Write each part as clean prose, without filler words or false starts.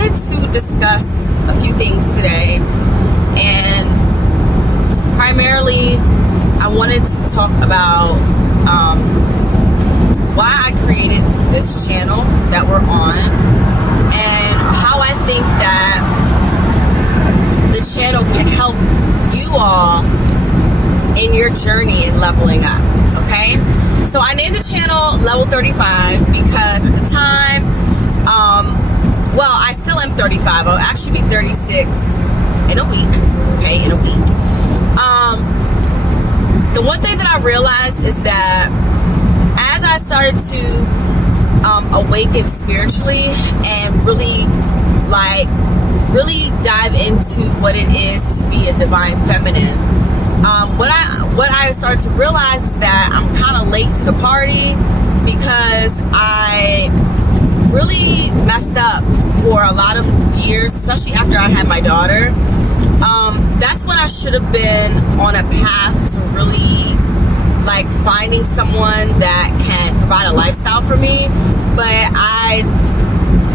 wanted to discuss a few things today, and primarily I wanted to talk about why I created this channel that we're on, and how I think that the channel can help you all in your journey in leveling up. Okay, so I named the channel Level 35 because at the time, well, I still am 35. I'll actually be 36 in a week. Okay, in a week. The one thing that I realized is that as I started to awaken spiritually and really dive into what it is to be a divine feminine, what I started to realize is that I'm kind of late to the party because I really messed up for a lot of years, especially after I had my daughter. That's when I should have been on a path to really finding someone that can provide a lifestyle for me, but I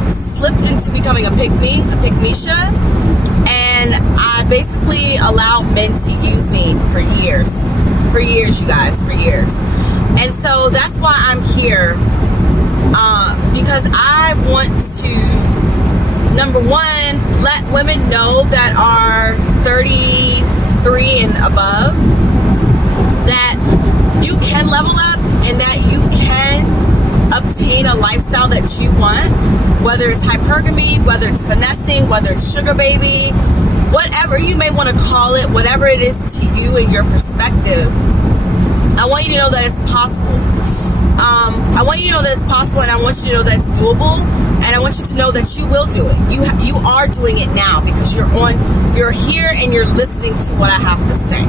slipped into becoming a pygmisha, and I basically allowed men to use me for years, you guys, for years. And so that's why I'm here, because I want to, number one, let women know that are 33 and above that you can level up and that you can obtain a lifestyle that you want, whether it's hypergamy, whether it's finessing, whether it's sugar baby, whatever you may want to call it, whatever it is to you and your perspective. I want you to know that it's possible. I want you to know that it's possible, and I want you to know that it's doable, and I want you to know that you will do it. You are doing it now because you're here and you're listening to what I have to say.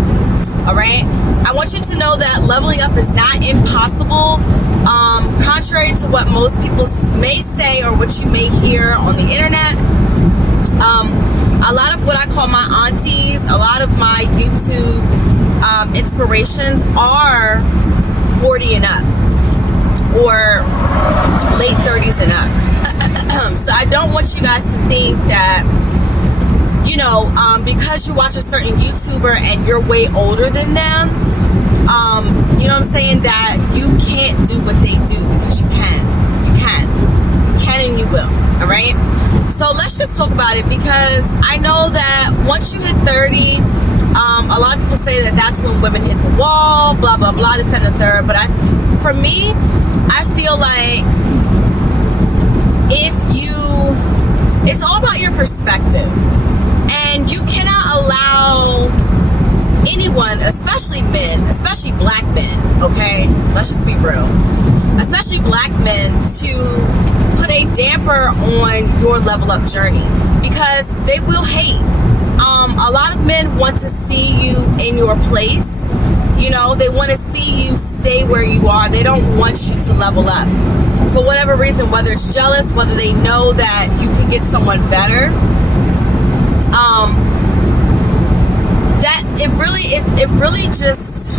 All right? I want you to know that leveling up is not impossible. Contrary to what most people may say or what you may hear on the internet, a lot of what I call my aunties, a lot of my YouTube inspirations are 40 and up, or late 30s and up. So I don't want you guys to think that, because you watch a certain YouTuber and you're way older than them, you know what I'm saying, that you can't do what they do, because you can and you will. All right, so let's just talk about it, because I know that once you hit 30, a lot of people say that that's when women hit the wall, blah blah blah, this and the third. But for me, I feel like it's all about your perspective, and you cannot allow anyone, especially men, especially black men, okay? Let's just be real. Especially black men, to put a damper on your level up journey, because they will hate. A lot of men want to see you in your place. They want to see you stay where you are. They don't want you to level up for whatever reason, whether it's jealous, whether they know that you can get someone better. That it really just,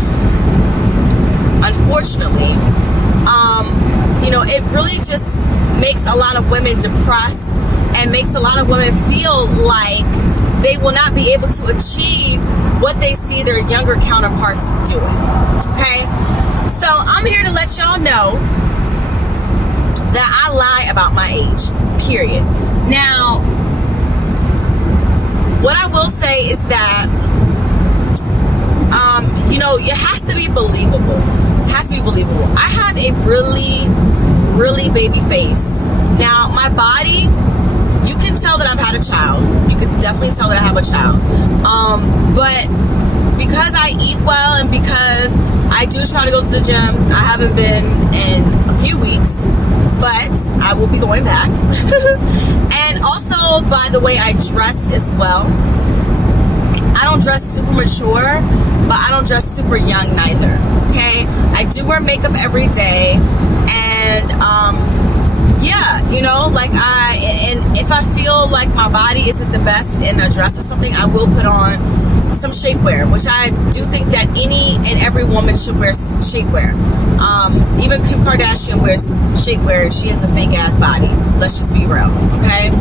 unfortunately, it really just makes a lot of women depressed, and makes a lot of women feel like they will not be able to achieve what they see their younger counterparts doing. Okay? So I'm here to let y'all know that I lie about my age, period. Now, what I will say is that, it has to be believable. It has to be believable. I have a really, really baby face. Now, my body, you can tell that I've had a child. You can definitely tell that I have a child. But because I eat well, and because I do try to go to the gym, I haven't been in a few weeks, but I will be going back. And also, by the way I dress as well. I don't dress super mature, but I don't dress super young neither. Okay? I do wear makeup every day, and and if I feel like my body isn't the best in a dress or something, I will put on some shapewear, which I do think that any and every woman should wear shapewear. Even Kim Kardashian wears shapewear. She has a fake ass body. Let's just be real, okay?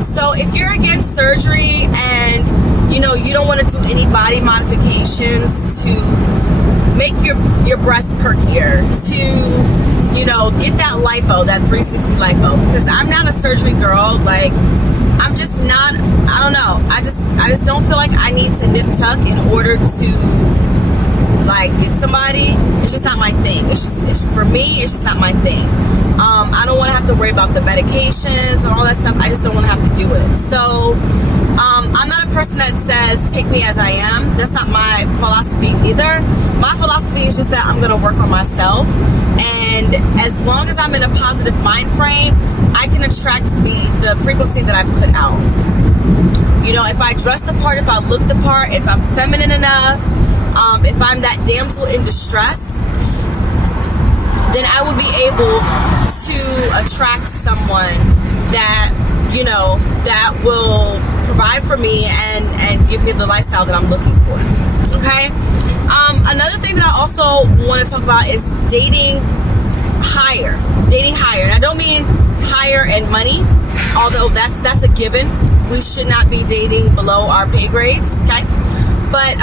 So if you're against surgery and you know you don't want to do any body modifications to make your breasts perkier, to get that lipo, that 360 lipo, because I'm not a surgery girl. Like, I'm just not, I don't know, I just don't feel like I need to nip tuck in order to like get somebody. It's just not my thing. It's for me, it's just not my thing. I don't want to have to worry about the medications and all that stuff. I just don't want to have to do it. So I'm not a person that says take me as I am. That's not my philosophy either. My philosophy is just that I'm going to work on myself, and as long as I'm in a positive mind frame, I can attract the frequency that I put out. If I dress the part, if I look the part, if I'm feminine enough, if I'm that damsel in distress, then I will be able to attract someone that that will provide for me and give me the lifestyle that I'm looking for. Okay. Another thing that I also want to talk about is dating higher. And I don't mean higher in money, although that's a given. We should not be dating below our pay grades. Okay. But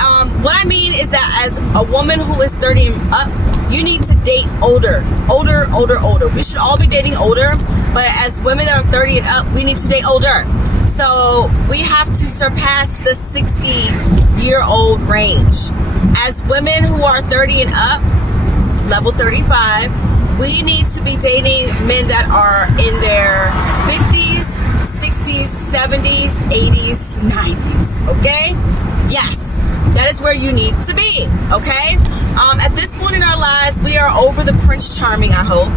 what I mean is that as a woman who is 30 and up, you need to date older. We should all be dating older, but as women that are 30 and up, we need to date older. So we have to surpass the 60-year-old range. As women who are 30 and up, level 35, we need to be dating men that are in their 50s, 60s, 70s, 80s, 90s, okay? Yes, that is where you need to be, okay? At this point in our lives, we are over the Prince Charming, I hope.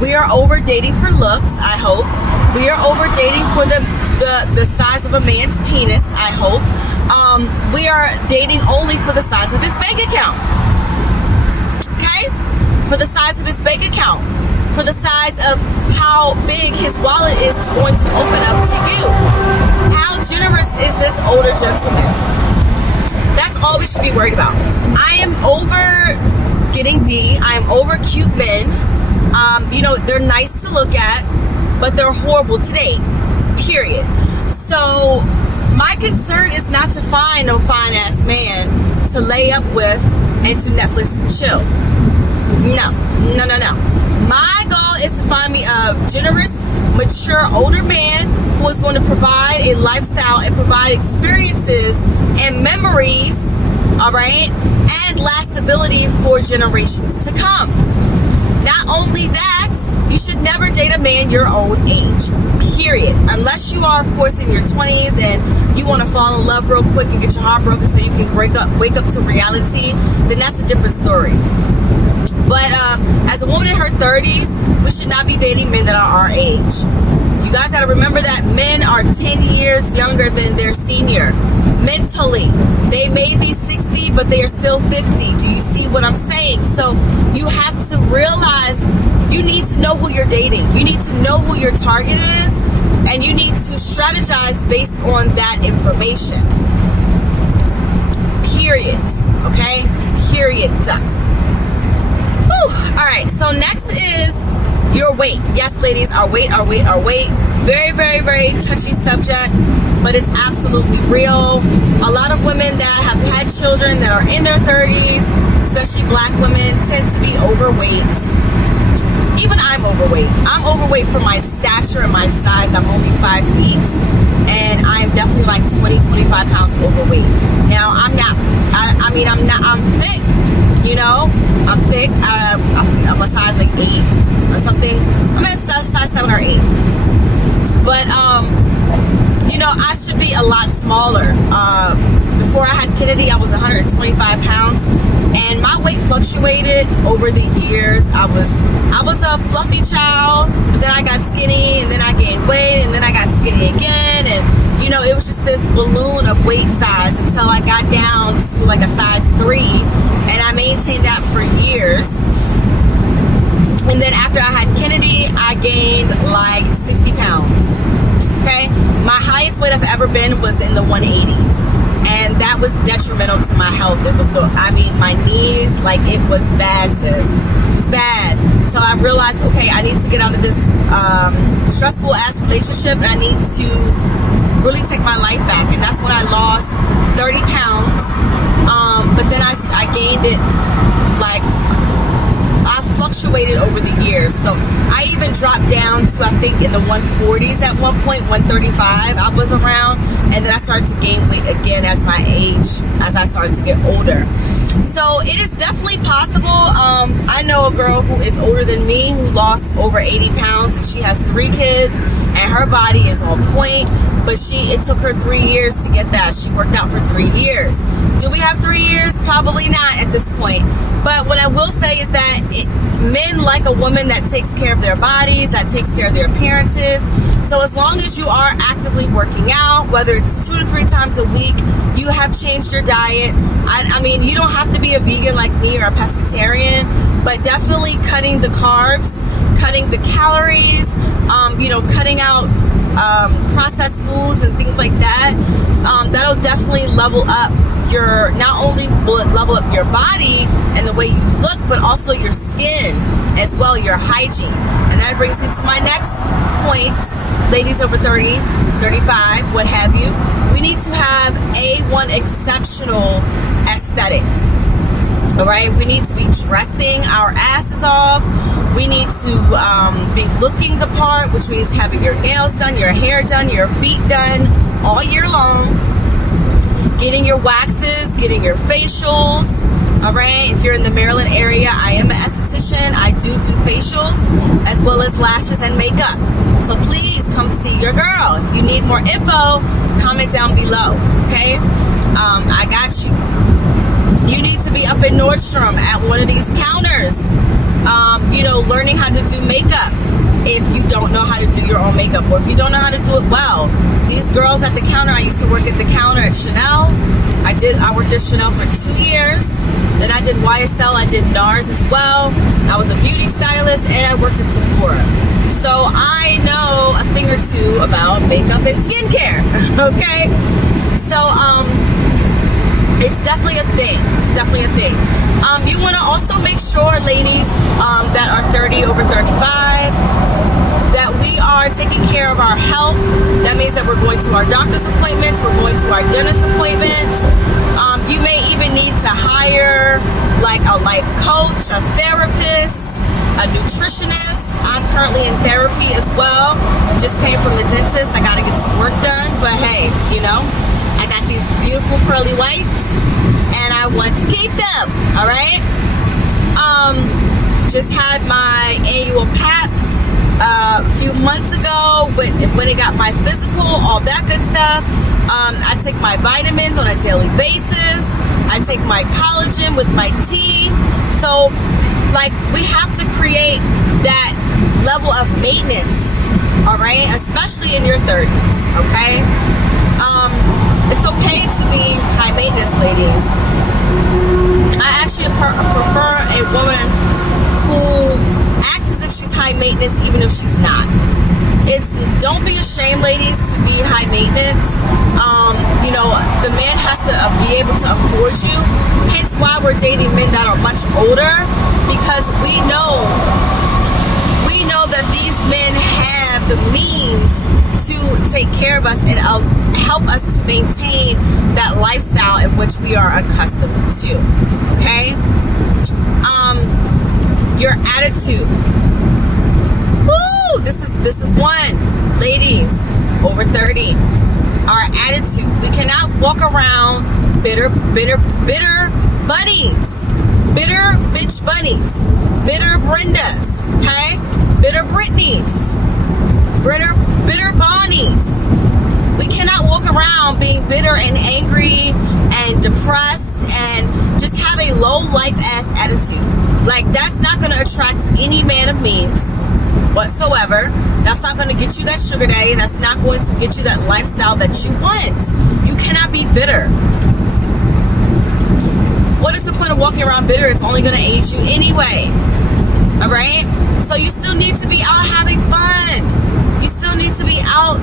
We are over dating for looks, I hope. We are over dating for the size of a man's penis, I hope. We are dating only for the size of his bank account, okay? For the size of his bank account. For the size of how big his wallet is going to open up to you. How generous is this older gentleman? That's all we should be worried about. I am over getting D. I am over cute men. They're nice to look at, but they're horrible to date. Period. So my concern is not to find no fine ass man to lay up with and to Netflix and chill. No. My goal is to find me a generous, mature, older man who is going to provide a lifestyle and provide experiences and memories, all right, and lastability for generations to come. Not only that, you should never date a man your own age, period. Unless you are, of course, in your 20s and you want to fall in love real quick and get your heart broken so you can wake up to reality, then that's a different story. But as a woman in her 30s, we should not be dating men that are our age. You guys got to remember that men are 10 years younger than their senior. Mentally, they may be 60, but they are still 50. Do you see what I'm saying? So you have to realize you need to know who you're dating. You need to know who your target is, and you need to strategize based on that information. Period. Okay? Period. All right, so next is your weight. Yes, ladies, our weight. Very, very, very touchy subject, but it's absolutely real. A lot of women that have had children that are in their 30s, especially black women, tend to be overweight. Even I'm overweight. I'm overweight for my stature and my size. I'm only 5 feet, and I'm definitely like 20, 25 pounds overweight. Now, I'm thick. I'm thick. I'm a size like 8 or something. I'm at size 7 or 8. But, I should be a lot smaller. Before I had Kennedy, I was 125 pounds, and my weight fluctuated over the years. I was a fluffy child, but then I got skinny, and then I gained weight, and then I got skinny again, and it was just this balloon of weight size until I got down to like a size 3, and I maintained that for years. And then after I had Kennedy, I gained like 60 pounds. Okay, my highest weight I've ever been was in the 180s, and that was detrimental to my health. It was my knees, like, it was bad, sis. It was bad. So I realized, okay, I need to get out of this stressful ass relationship, and I need to really take my life back. And that's when I lost 30 pounds. But then I gained it, like, I fluctuated over the years. So I even dropped down to, I think, in the 140s at one point, 135 I was around. And then I started to gain weight again as I started to get older. So it is definitely possible. I know a girl who is older than me who lost over 80 pounds, and she has 3 kids, and her body is on point. But it took her 3 years to get that. She worked out for 3 years. Do we have 3 years? Probably not at this point. But what I will say is that men like a woman that takes care of their bodies, that takes care of their appearances. So as long as you are actively working out, whether it's 2 to 3 times a week, you have changed your diet. I mean, you don't have to be a vegan like me or a pescatarian, but definitely cutting the carbs, cutting the calories, cutting out processed foods and things like that. That'll definitely level up not only will it level up your body and the way you look, but also your skin as well, your hygiene. And that brings me to my next point. Ladies over 30, 35, what have you, we need to have A1 exceptional aesthetic. All right, we need to be dressing our asses off. We need to be looking the part, which means having your nails done, your hair done, your feet done all year long. Getting your waxes, getting your facials. All right, if you're in the Maryland area, I am an esthetician. I do facials as well as lashes and makeup. So please come see your girl. If you need more info, comment down below. Okay, I got you. You need to be up in Nordstrom at one of these counters, learning how to do makeup if you don't know how to do your own makeup, or if you don't know how to do it well. These girls at the counter, I used to work at the counter at Chanel. I worked at Chanel for 2 years. Then I did YSL, I did NARS as well. I was a beauty stylist, and I worked at Sephora. So I know a thing or two about makeup and skincare, okay? So, it's definitely a thing. It's definitely a thing. You want to also make sure, ladies, that are 30 over 35, that we are taking care of our health. That means that we're going to our doctor's appointments, we're going to our dentist appointments. You may even need to hire like a life coach, a therapist, a nutritionist. I'm currently in therapy as well. Just came from the dentist. I got to get some work done, but hey, I got these beautiful pearly whites, and I want to keep them. All right. Just had my annual PAP a few months ago when it got my physical, all that good stuff. I take my vitamins on a daily basis. I take my collagen with my tea. So, we have to create that level of maintenance. All right, especially in your 30s. Okay. It's okay to be high maintenance, ladies. I actually prefer a woman who acts as if she's high maintenance, even if she's not. Don't be ashamed, ladies, to be high maintenance. The man has to be able to afford you. Hence why we're dating men that are much older, because we know that these men have the means to take care of us and help us to maintain that lifestyle in which we are accustomed to. Okay? Your attitude. Woo! This is one. Ladies over 30. Our attitude. We cannot walk around bitter bunnies. Bitter bitch bunnies. Bitter Brendas. Okay? Bitter Britneys. Bitter Bonnies. We cannot walk around being bitter and angry and depressed and just have a low life ass attitude. That's not going to attract any man of means whatsoever. That's not going to get you that sugar daddy. That's not going to get you that lifestyle that you want. You cannot be bitter. What is the point of walking around bitter? It's only going to age you anyway. All right? So you still need to be out having fun. You still need to be out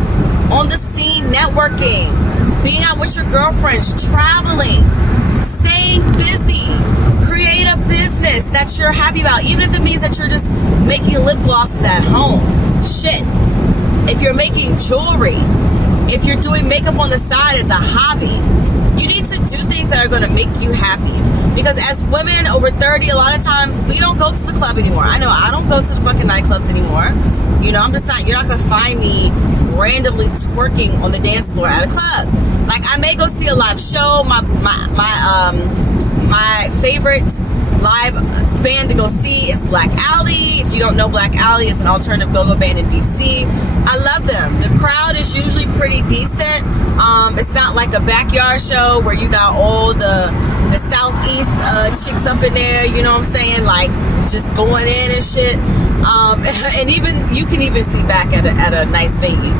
on the scene networking, being out with your girlfriends, traveling, staying busy. Create a business that you're happy about, even if it means that you're just making lip glosses at home. Shit. If you're making jewelry, if you're doing makeup on the side as a hobby, you need to do things that are going to make you happy. Because as women over 30, a lot of times we don't go to the club anymore. I know I don't go to the fucking nightclubs anymore. You know, I'm just not, you're not going to find me randomly twerking on the dance floor at a club. Like, I may go see a live show. My favorite live band to go see is Black Alley. If you don't know, Black Alley is an alternative go-go band in DC. I love them. The crowd is usually pretty decent. It's not like a backyard show where you got all the Southeast chicks up in there, you know what I'm saying, like just going in and shit. And even you can even see back at a nice venue.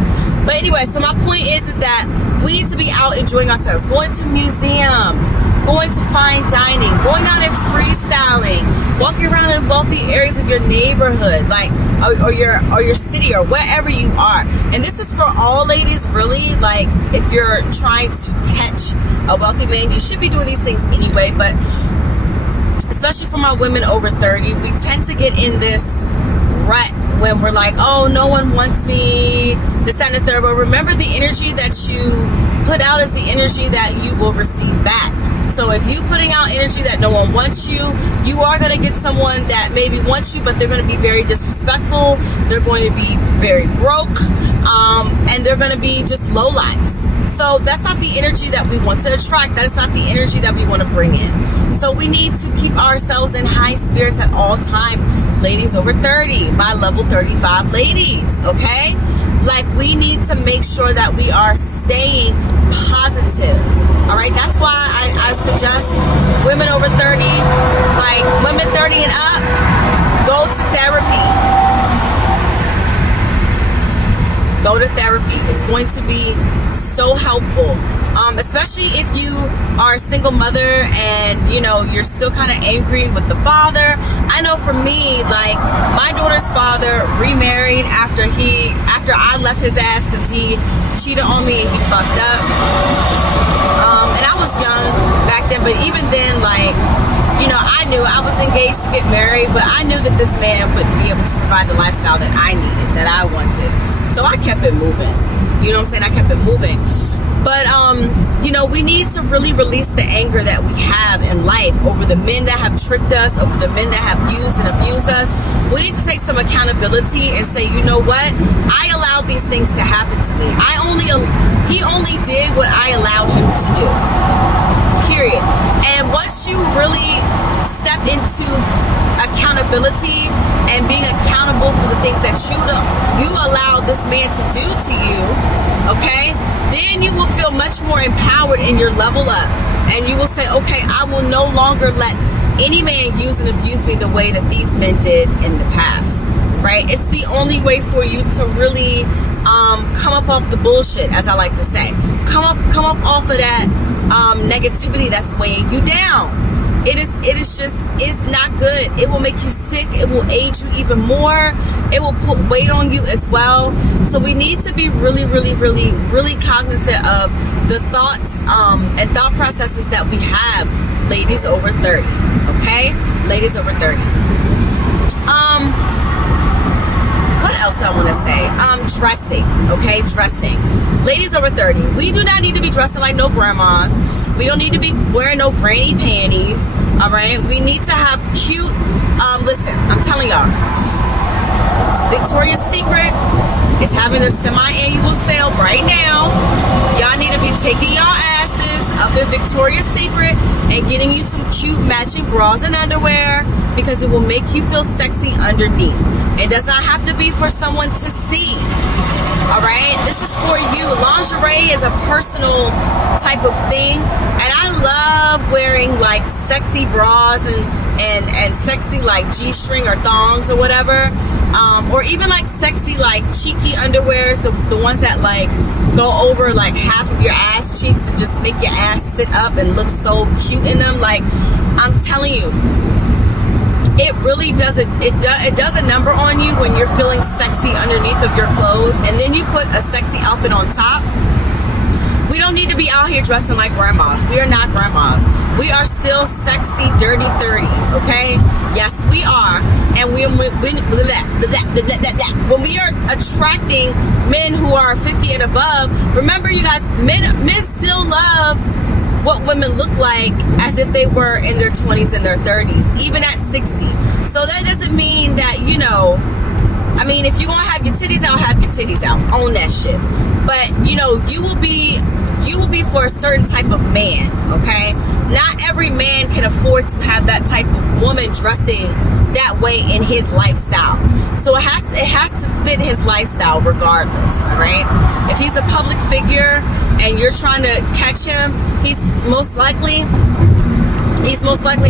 But anyway, so my point is that we need to be out enjoying ourselves, going to museums, going to fine dining, going out and freestyling, walking around in wealthy areas of your neighborhood, like or your city or wherever you are. And this is for all ladies, really. Like, if you're trying to catch a wealthy man, you should be doing these things anyway. But especially for my women over 30, we tend to get in this rut when we're like, oh, no one wants me, this, that, and the third. But remember, the energy that you put out is the energy that you will receive back. So if you putting out energy that no one wants you, you are going to get someone that maybe wants you, but they're going to be very disrespectful. They're going to be very broke, and they're going to be just low lives. So that's not the energy that we want to attract. That's not the energy that we want to bring in. So we need to keep ourselves in high spirits at all time. Ladies over 30, my level 35 ladies, okay? Like, we need to make sure that we are staying positive. All right, that's why I suggest women over 30, like women 30 and up, go to therapy. Go to therapy. It's going to be so helpful. Especially if you are a single mother and, you know, you're still kind of angry with the father. I know for me, like, my daughter's father remarried after I left his ass because he cheated on me and he fucked up. And I was young back then, but even then, like, you know, I knew I was engaged to get married, but I knew that this man wouldn't be able to provide the lifestyle that I needed, that I wanted. So I kept it moving. You know what I'm saying? I kept it moving. But, you know, we need to really release the anger that we have in life over the men that have tricked us, over the men that have used and abused us. We need to take some accountability and say, you know what? I allowed these things to happen to me. He only did what I allowed him to do. Period. And once you really step into accountability and being accountable for the things that you allow this man to do to you, okay, then you will feel much more empowered in your level up, and you will say, okay, I will no longer let any man use and abuse me the way that these men did in the past, right? It's the only way for you to really come up off the bullshit, as I like to say. Come up off of that negativity that's weighing you down. It's not good. It will make you sick. It will age you even more. It will put weight on you as well. So we need to be really, really, really, really cognizant of the thoughts and thought processes that we have, ladies over 30. Okay? Ladies over 30. What else do I want to say? Dressing. Okay? Dressing. Ladies over 30, we do not need to be dressing like no grandmas. We don't need to be wearing no granny panties. All right? We need to have cute, listen, I'm telling y'all, Victoria's Secret is having a semi-annual sale right now. Y'all need to be taking y'all asses up in Victoria's Secret and getting you some cute matching bras and underwear, because it will make you feel sexy underneath. It does not have to be for someone to see. All right, this is for you. Lingerie is a personal type of thing, and I love wearing like sexy bras and sexy like G-string or thongs or whatever, or even like sexy like cheeky underwears, the ones that like go over like half of your ass cheeks and just make your ass sit up and look so cute in them. Like, I'm telling you, it really really does it does a number on you when you're feeling sexy underneath of your clothes, and then you put a sexy outfit on top. We don't need to be out here dressing like grandmas. We are not grandmas. We are still sexy, dirty 30s, okay? Yes, we are. And when we are attracting men who are 50 and above, remember, you guys, men still love what women look like as if they were in their 20s and their 30s, even at 60. So that doesn't mean that, you know, I mean, if you're gonna have your titties out, have your titties out. Own that shit. But, you know, you will be for a certain type of man, okay? Not every man can afford to have that type of woman dressing that way in his lifestyle. So it has to fit his lifestyle regardless, all right? If he's a public figure and you're trying to catch him, he's most likely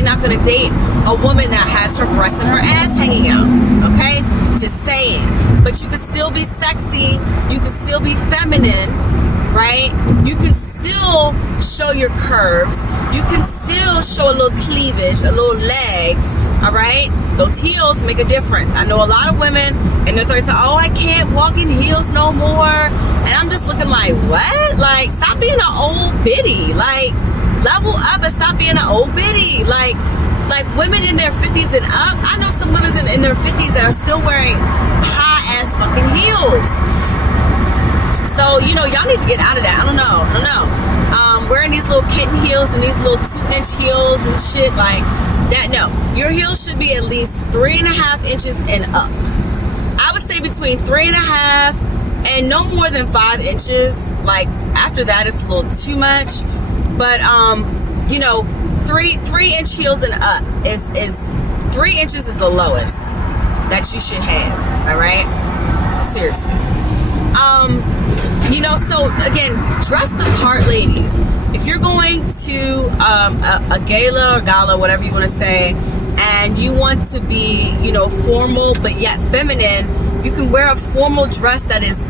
not going to date a woman that has her breasts and her ass hanging out, okay? Just saying. But you can still be sexy, you can still be feminine, right? You can still show your curves, you can still show a little cleavage, a little legs, all right? Those heels make a difference. I know a lot of women in their 30s say, oh, I can't walk in heels no more. And I'm just looking like, what? Like, stop being an old biddy. Like, level up and stop being an old biddy. Like women in their 50s and up. I know some women in their 50s that are still wearing high ass fucking heels. So, you know, y'all need to get out of that. I don't know. Wearing these little kitten heels and these little 2-inch heels and shit like that. No, your heels should be at least 3.5 inches and up. I would say between 3.5 and no more than 5 inches. Like, after that, it's a little too much. But, you know, 3-inch heels and up is 3 inches is the lowest that you should have. All right? Seriously. You know, so again, dress the part, ladies. If you're going to a gala or gala, whatever you want to say, and you want to be, you know, formal but yet feminine, you can wear a formal dress that is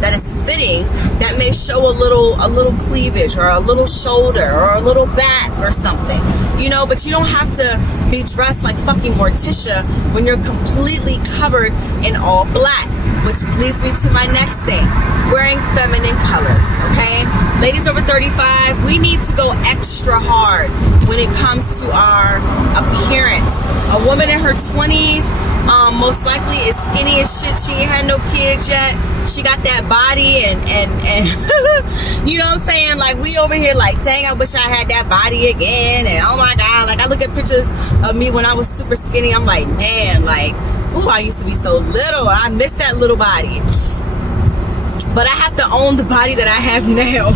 fitting, that may show a little cleavage or a little shoulder or a little back or something, you know. But you don't have to be dressed like fucking Morticia when you're completely covered in all black. Which leads me to my next thing, wearing feminine colors, okay? Ladies over 35, we need to go extra hard when it comes to our appearance. A woman in her 20s, most likely is skinny as shit. She ain't had no kids yet. She got that body and you know what I'm saying? Like, we over here like, dang, I wish I had that body again. And oh my God, like, I look at pictures of me when I was super skinny. I'm like, man, like, ooh, I used to be so little. I miss that little body. But I have to own the body that I have now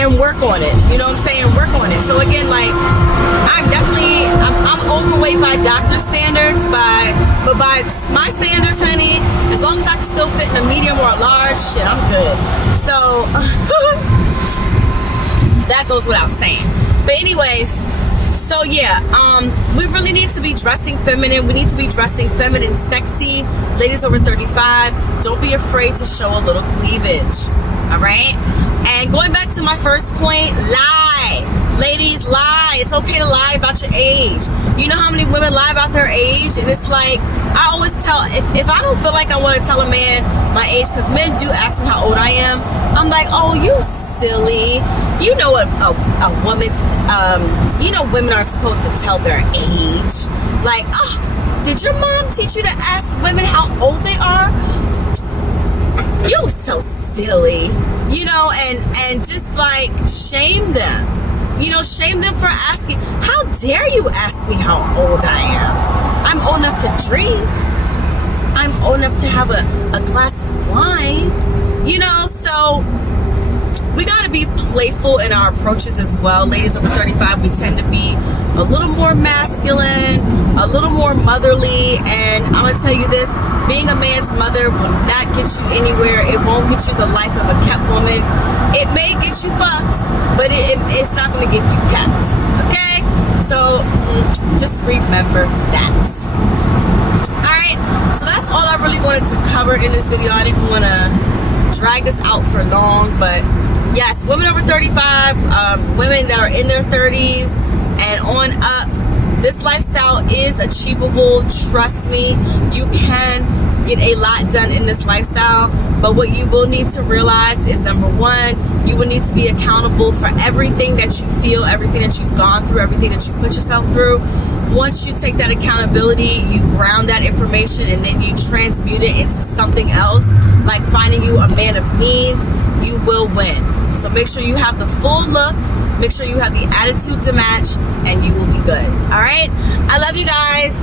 and work on it. You know what I'm saying? Work on it. So again, like, I'm overweight by doctor standards, but by my standards, honey, as long as I can still fit in a medium or a large, shit, I'm good. So that goes without saying. But anyways, so yeah, we really need to be dressing feminine. We need to be dressing feminine, sexy. Ladies over 35, don't be afraid to show a little cleavage. All right? And going back to my first point, lie. Ladies, lie. It's okay to lie about your age. You know how many women lie about their age? And it's like, I always tell, if I don't feel like I want to tell a man my age, because men do ask me how old I am, I'm like, oh, you silly. You know what a woman's, you know, women are supposed to tell their age. Like, oh, did your mom teach you to ask women how old they are? You so silly. You know, and just like shame them. You know, shame them for asking. How dare you ask me how old I am? I'm old enough to drink. I'm old enough to have a glass of wine. You know, so we got to be playful in our approaches as well. Ladies over 35, we tend to be a little more masculine, a little more motherly, and I'm going to tell you this, being a man's mother will not get you anywhere. It won't get you the life of a kept woman. It may get you fucked, but it's not going to get you kept, okay? So just remember that. Alright, so that's all I really wanted to cover in this video. I didn't want to drag this out for long, but yes, women over 35, women that are in their 30s and on up, This lifestyle is achievable. Trust me, you can get a lot done in this lifestyle. But what you will need to realize is, number one, you will need to be accountable for everything that you feel, everything that you've gone through, everything that you put yourself through. Once you take that accountability, you ground that information, and then you transmute it into something else, like finding you a man of means, you will win. So make sure you have the full look, make sure you have the attitude to match, and you will be good. All right? I love you guys.